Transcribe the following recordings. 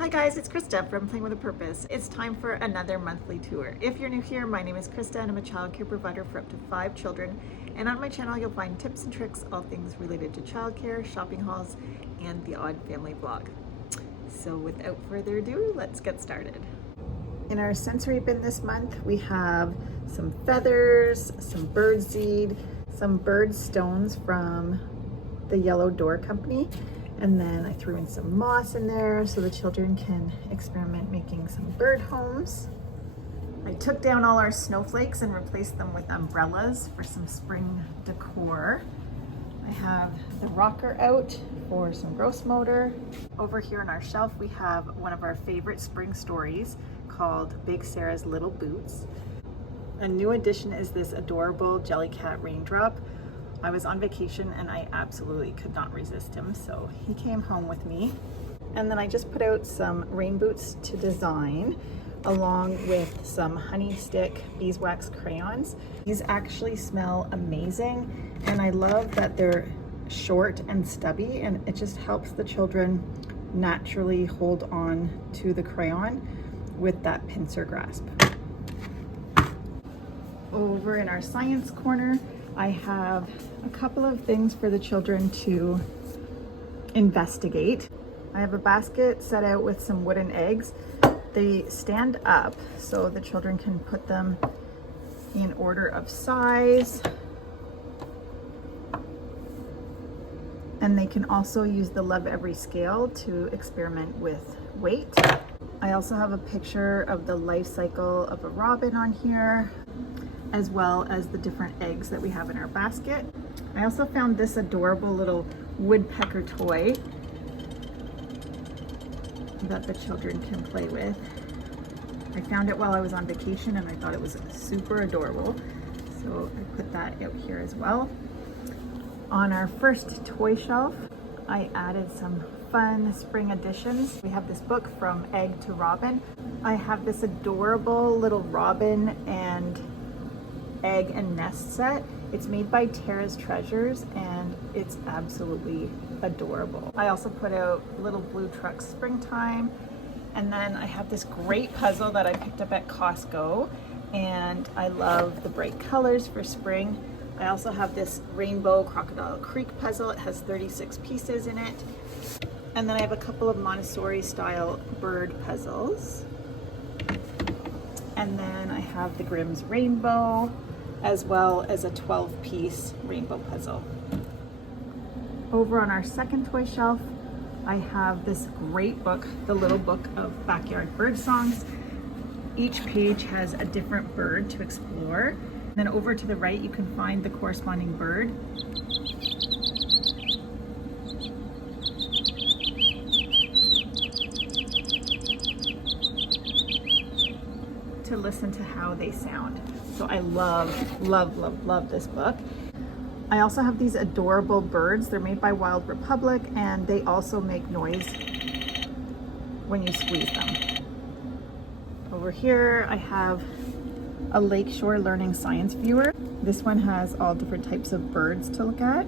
Hi guys, it's Krista from Playing with a Purpose. It's time for another monthly tour. If you're new here, my name is Krista and I'm a child care provider for up to 5 children. And on my channel, you'll find tips and tricks, all things related to childcare, shopping hauls, and the odd family vlog. So without further ado, let's get started. In our sensory bin this month, we have some feathers, some birdseed, some bird stones from the Yellow Door Company. And then I threw in some moss in there so the children can experiment making some bird homes. I took down all our snowflakes and replaced them with umbrellas for some spring decor. I have the rocker out for some gross motor. Over here on our shelf, we have one of our favorite spring stories called Big Sarah's Little Boots. A new addition is this adorable Jellycat raindrop. I was on vacation and I absolutely could not resist him, so he came home with me. And then I just put out some rain boots to design along with some honey stick beeswax crayons. These actually smell amazing and I love that they're short and stubby, and it just helps the children naturally hold on to the crayon with that pincer grasp. Over in our science corner, I have a couple of things for the children to investigate. I have a basket set out with some wooden eggs. They stand up so the children can put them in order of size. And they can also use the Love Every scale to experiment with weight. I also have a picture of the life cycle of a robin on here, as well as the different eggs that we have in our basket. I also found this adorable little woodpecker toy that the children can play with. I found it while I was on vacation and I thought it was super adorable. So I put that out here as well. On our first toy shelf, I added some fun spring additions. We have this book From Egg to Robin. I have this adorable little robin and egg and nest set. It's made by Tara's Treasures and it's absolutely adorable. I also put out Little Blue Truck Springtime, and then I have this great puzzle that I picked up at Costco and I love the bright colors for spring. I also have this Rainbow Crocodile Creek puzzle. It has 36 pieces in it. And then I have a couple of Montessori style bird puzzles. And then I have the Grimm's Rainbow, as well as a 12-piece rainbow puzzle. Over on our second toy shelf, I have this great book, The Little Book of Backyard Bird Songs. Each page has a different bird to explore. Then over to the right, you can find the corresponding bird. To listen to how they sound. So I love this book. I also have these adorable birds. They're made by Wild Republic and they also make noise when you squeeze them. Over here I have a Lakeshore Learning Science Viewer. This one has all different types of birds to look at.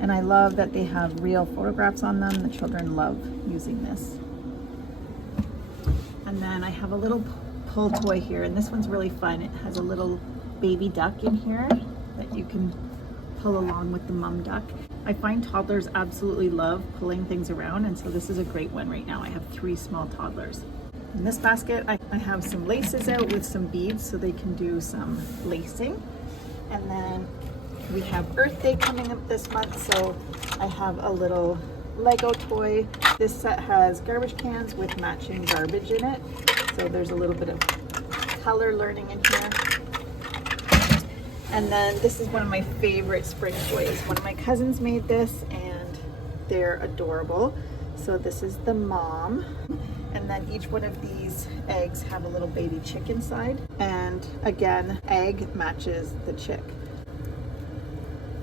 And I love that they have real photographs on them. The children love using this. And then I have a little pull toy here, and this one's really fun. It has a little baby duck in here that you can pull along with the mom duck. I find toddlers absolutely love pulling things around, and so this is a great one right now. I have 3 small toddlers. In this basket, I have some laces out with some beads so they can do some lacing. And then we have Earth Day coming up this month, so I have a little Lego toy. This set has garbage cans with matching garbage in it. So there's a little bit of color learning in here. And then this is one of my favorite spring toys. One of my cousins made this and they're adorable. So this is the mom. And then each one of these eggs have a little baby chick inside. And again, egg matches the chick.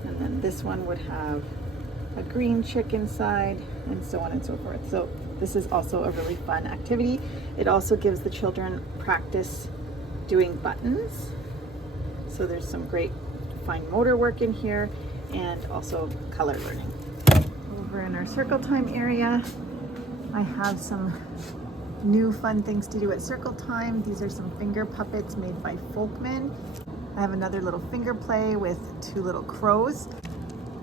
And then this one would have a green chick inside, and so on and so forth. So this is also a really fun activity. It also gives the children practice doing buttons. So there's some great fine motor work in here and also color learning. Over in our circle time area, I have some new fun things to do at circle time. These are some finger puppets made by Folkman. I have another little finger play with two little crows.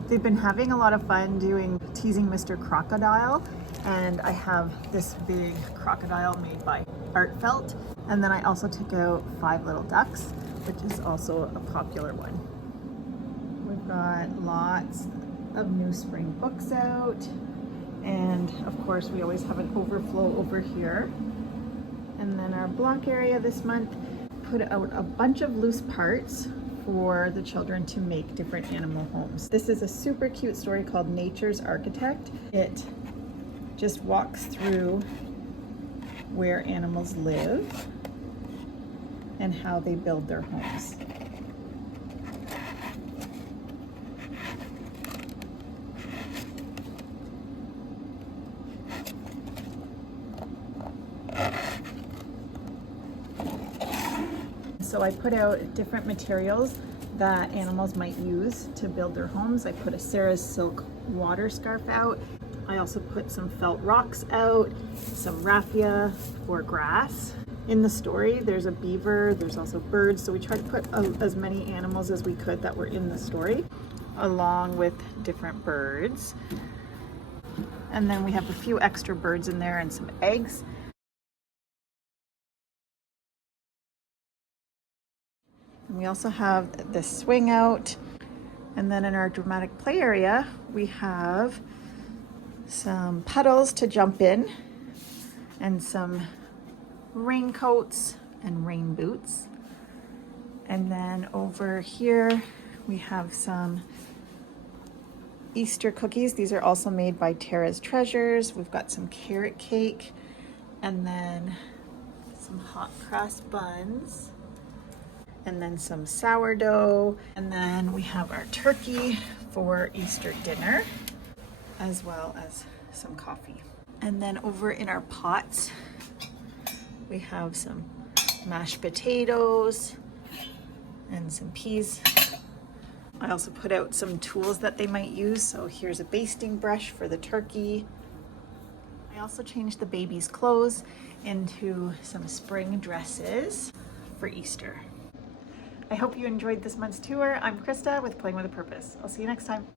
They've been having a lot of fun teasing Mr. Crocodile, and I have this big crocodile made by Art Felt. And then I also took out 5 little ducks, which is also a popular one. We've got lots of new spring books out, and of course we always have an overflow over here. And then our block area this month put out a bunch of loose parts for the children to make different animal homes. This is a super cute story called Nature's Architect. It just walks through where animals live and how they build their homes. So I put out different materials that animals might use to build their homes. I put a Sarah's silk water scarf out. I also put some felt rocks out, some raffia for grass. In the story, there's a beaver, there's also birds. So we tried to put as many animals as we could that were in the story, along with different birds. And then we have a few extra birds in there and some eggs. And we also have this swing out. And then in our dramatic play area, we have some puddles to jump in and some raincoats and rain boots. And then over here, we have some Easter cookies. These are also made by Tara's Treasures. We've got some carrot cake and then some hot cross buns, and then some sourdough. And then we have our turkey for Easter dinner, as well as some coffee. And then over in our pots, we have some mashed potatoes and some peas. I also put out some tools that they might use. So here's a basting brush for the turkey. I also changed the baby's clothes into some spring dresses for Easter. I hope you enjoyed this month's tour. I'm Krista with Playing with a Purpose. I'll see you next time.